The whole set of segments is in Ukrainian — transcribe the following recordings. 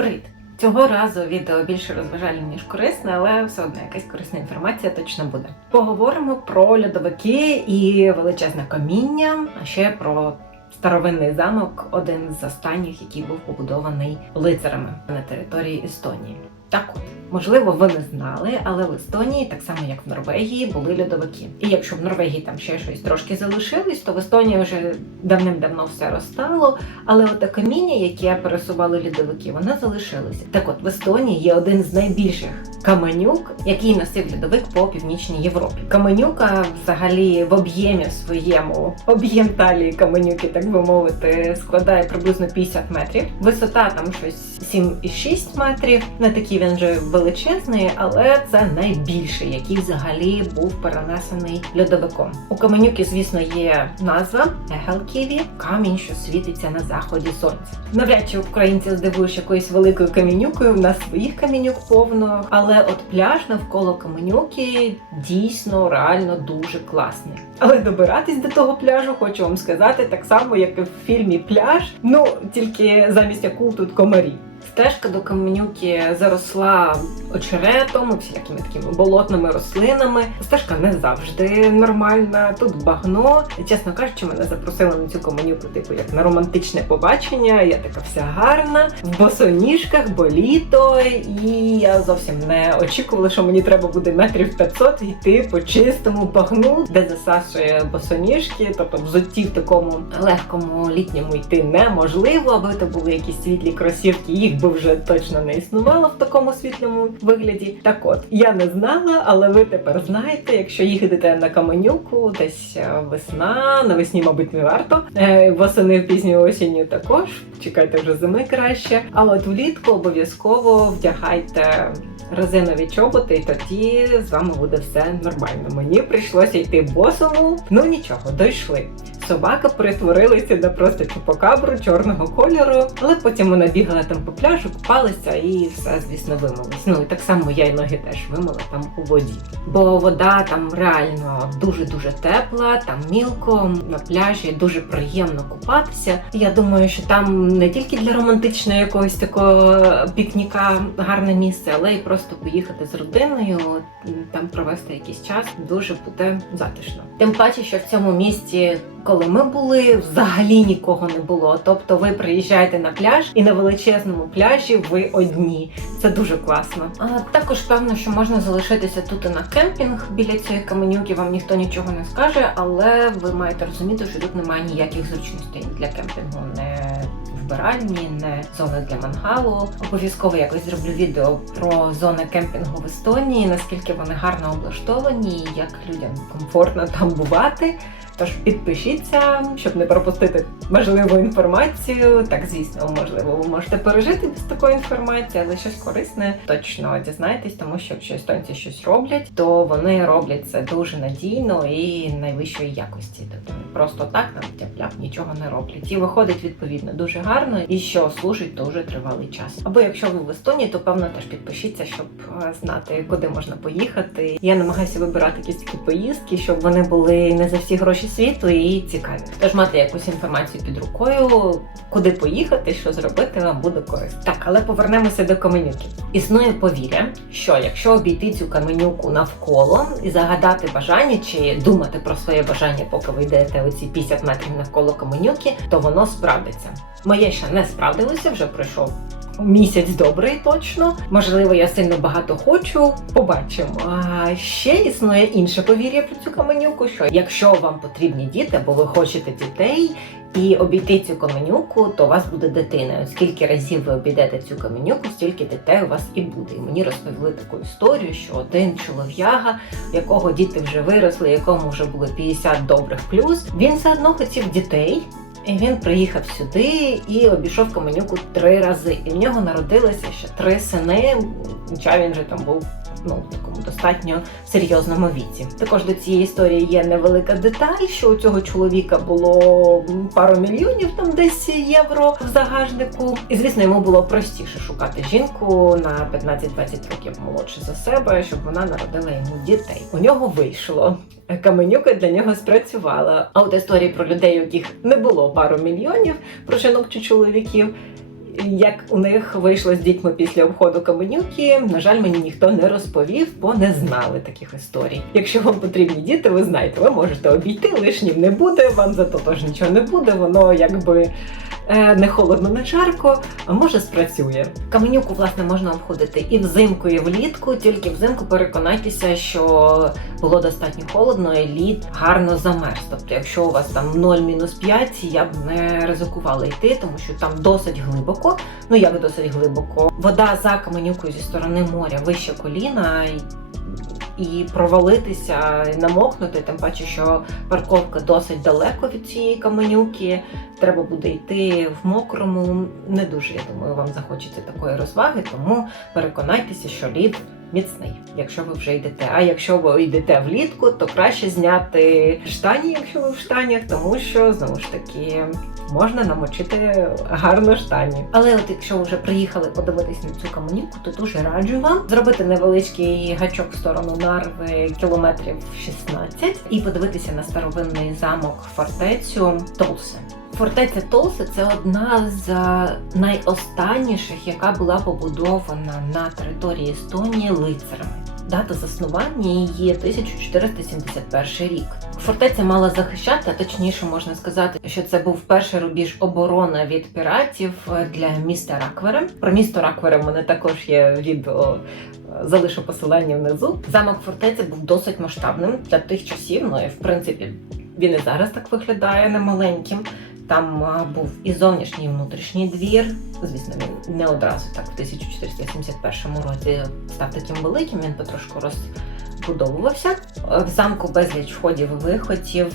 Привіт! Цього разу відео більше розважальне, ніж корисне, але все одно якась корисна інформація точно буде. Поговоримо про льодовики і величезне каміння, а ще про старовинний замок, один з останніх, який був побудований лицарами на території Естонії. Так от, можливо, ви не знали, але в Естонії, так само як в Норвегії, були льодовики. І якщо в Норвегії там ще щось трошки залишилось, то в Естонії вже давним-давно все розтало. Але оте каміння, яке пересували льодовики, воно залишилося. Так от в Естонії є один з найбільших каменюк, який носив льодовик по північній Європі. Каменюка взагалі в об'ємі своєму об'єм талії каменюки, так би мовити, складає приблизно 50 метрів. Висота там щось 7,6 метрів. Не такий він же величезний, але це найбільший, який взагалі був перенесений льодовиком. У каменюки, звісно, є назва Егелківі, камінь, що світиться на заході сонця. Навряд чи українців здивуєш якоюсь великою камінюкою. В нас своїх камінюк повно, але от пляж навколо каменюки дійсно реально дуже класний. Але добиратись до того пляжу, хочу вам сказати, так само, як і в фільмі Пляж, ну тільки замість акул тут комарі. Стежка до каменюки заросла очеретом, всілякими такими болотними рослинами. Стежка не завжди нормальна. Тут багно. Чесно кажучи, мене запросили на цю каменюку, типу як на романтичне побачення. Я така вся гарна, в босоніжках, бо літо, і я зовсім не очікувала, що мені треба буде метрів 500 йти по чистому багну, де засашує босоніжки, тобто взутті в такому легкому літньому йти неможливо, аби це були якісь світлі кросівки, їх би вже точно не існувало в такому світлому вигляді. Так от я не знала, але ви тепер знаєте, якщо їдете на каменюку, десь е, весна, навесні, мабуть, не варто. Е, Восени пізньою осінню також. Чекайте вже зими краще. А от влітку обов'язково вдягайте резинові чоботи, і тоді з вами буде все нормально. Мені прийшлося йти босому. Ну нічого, дійшли. Собака перетворилася на просто чупакабру чорного кольору, але потім вона бігала там по пляжу, купалася і все, звісно, вимилась. Ну і так само я й ноги теж вимила там у воді. Бо вода там реально дуже-дуже тепла, там мілко, на пляжі дуже приємно купатися. Я думаю, що там не тільки для романтичного якогось такого пікніка гарне місце, але й просто поїхати з родиною, там провести якийсь час дуже буде затишно. Тим паче, що в цьому місті коли ми були, взагалі нікого не було. Тобто ви приїжджаєте на пляж і на величезному пляжі ви одні. Це дуже класно. А також певно, що можна залишитися тут і на кемпінг біля цієї каменюки. Вам ніхто нічого не скаже, але ви маєте розуміти, що тут немає ніяких зручностей для кемпінгу. Не вбиральні, не зони для мангалу. Обов'язково якось зроблю відео про зони кемпінгу в Естонії, наскільки вони гарно облаштовані, як людям комфортно там бувати. Тож підпишіться, щоб не пропустити важливу інформацію. Так, звісно, можливо, ви можете пережити без такої інформації, але щось корисне точно дізнаєтесь, тому що якщо естонці щось роблять, то вони роблять це дуже надійно і найвищої якості. Тобто просто так нам тяп-ляп нічого не роблять. І виходить відповідно дуже гарно і що служить дуже тривалий час. Або якщо ви в Естонії, то певно теж підпишіться, щоб е, знати, куди можна поїхати. Я намагаюся вибирати якісь такі поїздки, щоб вони були не за всі гроші світу і цікаві. Тож мати якусь інформацію під рукою, куди поїхати, що зробити, вам буде корисно. Так, але повернемося до каменюки. Існує повір'я, що якщо обійти цю каменюку навколо і загадати бажання чи думати про своє бажання, поки ви йдете оці 50 метрів навколо каменюки, то воно справдиться. Моє ще не справдилося, вже пройшов місяць добрий точно. Можливо, я сильно багато хочу. Побачимо. А ще існує інше повір'я про цю каменюку, що якщо вам потрібні діти, або ви хочете дітей. І обійти цю каменюку, то у вас буде дитина. Скільки разів ви обійдете цю каменюку, стільки дітей у вас і буде. І мені розповіли таку історію, що один чолов'яга, якого діти вже виросли, якому вже було 50 добрих плюс, він заодно хотів дітей. І він приїхав сюди і обійшов каменюку три рази. І в нього народилося ще три сини. Хоча він же там був ну, такому достатньо серйозному віці. Також до цієї історії є невелика деталь, що у цього чоловіка було пару мільйонів там десь євро в загажнику. І звісно, йому було простіше шукати жінку на 15-20 років молодше за себе, щоб вона народила йому дітей. У нього вийшло. Каменюка для нього спрацювала. А от історії про людей, у яких не було пару мільйонів, про жінок чи чоловіків. Як у них вийшло з дітьми після обходу Каменюки, на жаль, мені ніхто не розповів, бо не знали таких історій. Якщо вам потрібні діти, ви знаєте, ви можете обійти, лишнім не буде, вам зато теж нічого не буде, воно якби не холодно, не жарко, може спрацює. Каменюку, власне, можна обходити і взимку, і влітку, тільки взимку переконайтеся, що було достатньо холодно, і лід гарно замерз. Тобто, якщо у вас там 0-5, я б не ризикувала йти, тому що там досить глибоко. Ну як досить глибоко. Вода за каменюкою зі сторони моря вище коліна. І- провалитися, і намокнути, тим паче, що парковка досить далеко від цієї каменюки. Треба буде йти в мокрому. Не дуже, я думаю, вам захочеться такої розваги, тому переконайтеся, що лід міцний, якщо ви вже йдете. А якщо ви йдете влітку, то краще зняти штані, якщо ви в штанях, тому що знову ж таки можна намочити гарно штані. Але от якщо вже приїхали подивитись на цю каменюку, то дуже раджу вам зробити невеличкий гачок в сторону Нарви кілометрів 16 і подивитися на старовинний замок фортецю Толсе. Фортеця Толсе це одна з найостанніших, яка була побудована на території Естонії лицарами. Дата заснування її 1471 рік. Фортеця мала захищати, а точніше можна сказати, що це був перший рубіж оборони від піратів для міста Раквере. Про місто Раквере в мене також є відео. Залишу посилання внизу. Замок фортеця був досить масштабним для тих часів. Ну і в принципі він і зараз так виглядає немаленьким. Там був і зовнішній, і внутрішній двір. Звісно, він не одразу так в 1471 році став таким великим. Він потрошку розбудовувався. В замку безліч входів і виходів,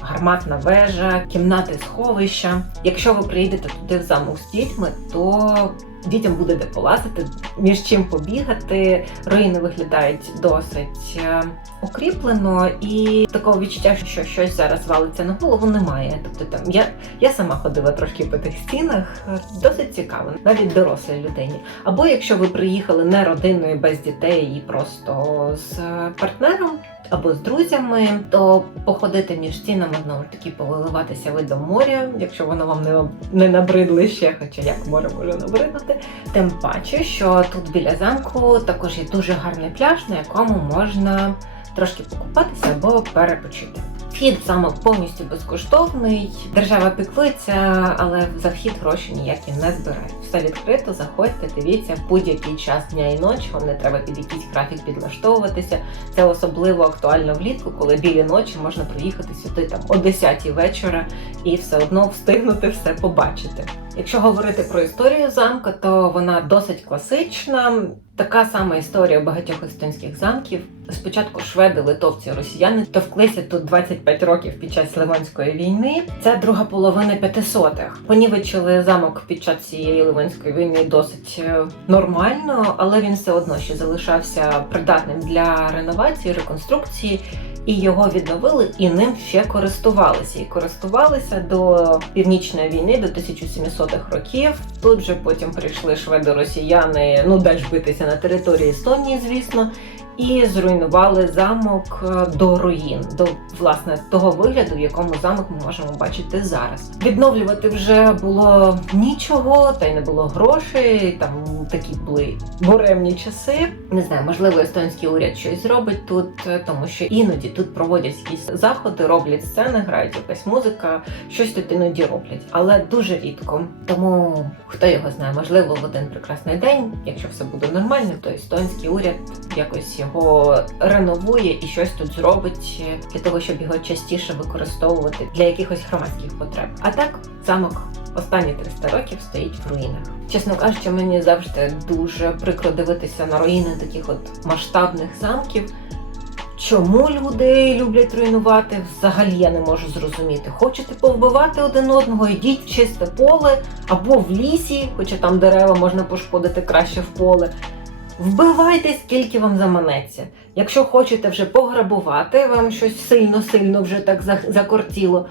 гарматна вежа, кімнати сховища. Якщо ви приїдете туди в замок з дітьми, то дітям буде де полазити, між чим побігати. Руїни виглядають досить е, укріплено, і такого відчуття, що щось зараз валиться на голову, немає. Тобто там я, я сама ходила трошки по тих стінах, е, досить цікаво, навіть дорослій людині. Або якщо ви приїхали не родиною без дітей і просто з е, партнером. Або з друзями, то походити між стінами знову ж таки повиливатися видом моря, якщо воно вам не, не набридло ще, хоча як море може набриднути. Тим паче, що тут біля замку також є дуже гарний пляж, на якому можна трошки покупатися або перепочити. Вхід замок повністю безкоштовний. Держава піклується, але за вхід гроші ніякі не збирає. Все відкрито, заходьте, дивіться будь-який час дня і ночі. Вам не треба під якийсь графік підлаштовуватися. Це особливо актуально влітку, коли білі ночі можна приїхати сюди там о 10 вечора і все одно встигнути все побачити. Якщо говорити про історію замка, то вона досить класична. Така сама історія багатьох естонських замків. Спочатку шведи, литовці, росіяни товклися тут 25 років під час Ливонської війни. Це друга половина 500-х. Понівечили замок під час цієї Ливонської війни досить е, нормально, але він все одно ще залишався придатним для реновації, реконструкції. І його відновили, і ним ще користувалися. І користувалися до північної війни, до 1700-х років. Тут же потім прийшли шведо-росіяни, ну далі битися на території Естонії, звісно, і зруйнували замок е, до руїн, до власне того вигляду, в якому замок ми можемо бачити зараз. Відновлювати вже було нічого, та й не було грошей. Там такі були буремні часи. Не знаю, можливо, естонський уряд щось зробить тут, е, тому що іноді тут проводять якісь заходи, роблять сцени, грають якась музика, щось тут іноді роблять, але дуже рідко. Тому хто його знає, можливо, в один прекрасний день, якщо все буде нормально, то естонський уряд якось його реновує і щось тут зробить для того, щоб його частіше використовувати для якихось громадських потреб. А так замок останні 300 років стоїть в руїнах. Чесно кажучи, мені завжди дуже прикро дивитися на руїни таких от масштабних замків. Чому люди люблять руйнувати? Взагалі я не можу зрозуміти. Хочете повбивати один одного, йдіть в чисте поле або в лісі, хоча там дерева можна пошкодити краще в поле. Вбивайте, скільки вам заманеться. Якщо хочете вже пограбувати, вам щось сильно-сильно вже так закортіло.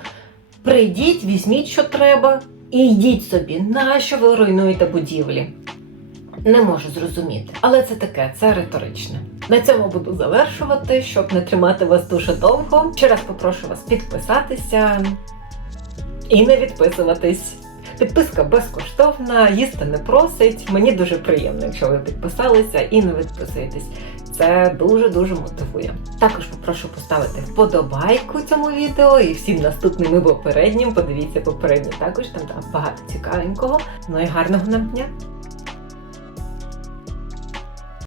Прийдіть, візьміть, що треба, і йдіть собі. Нащо ви руйнуєте будівлі? Не можу зрозуміти. Але це таке, це риторичне. На цьому буду завершувати, щоб не тримати вас дуже довго. Ще раз попрошу вас підписатися і не відписуватись. Підписка безкоштовна, їсти не просить. Мені дуже приємно, якщо ви підписалися і не відписуєтесь. Це дуже-дуже мотивує. Також попрошу поставити вподобайку цьому відео і всім наступним і попереднім. Подивіться попередні також, там, там багато цікавенького. Ну і гарного нам дня!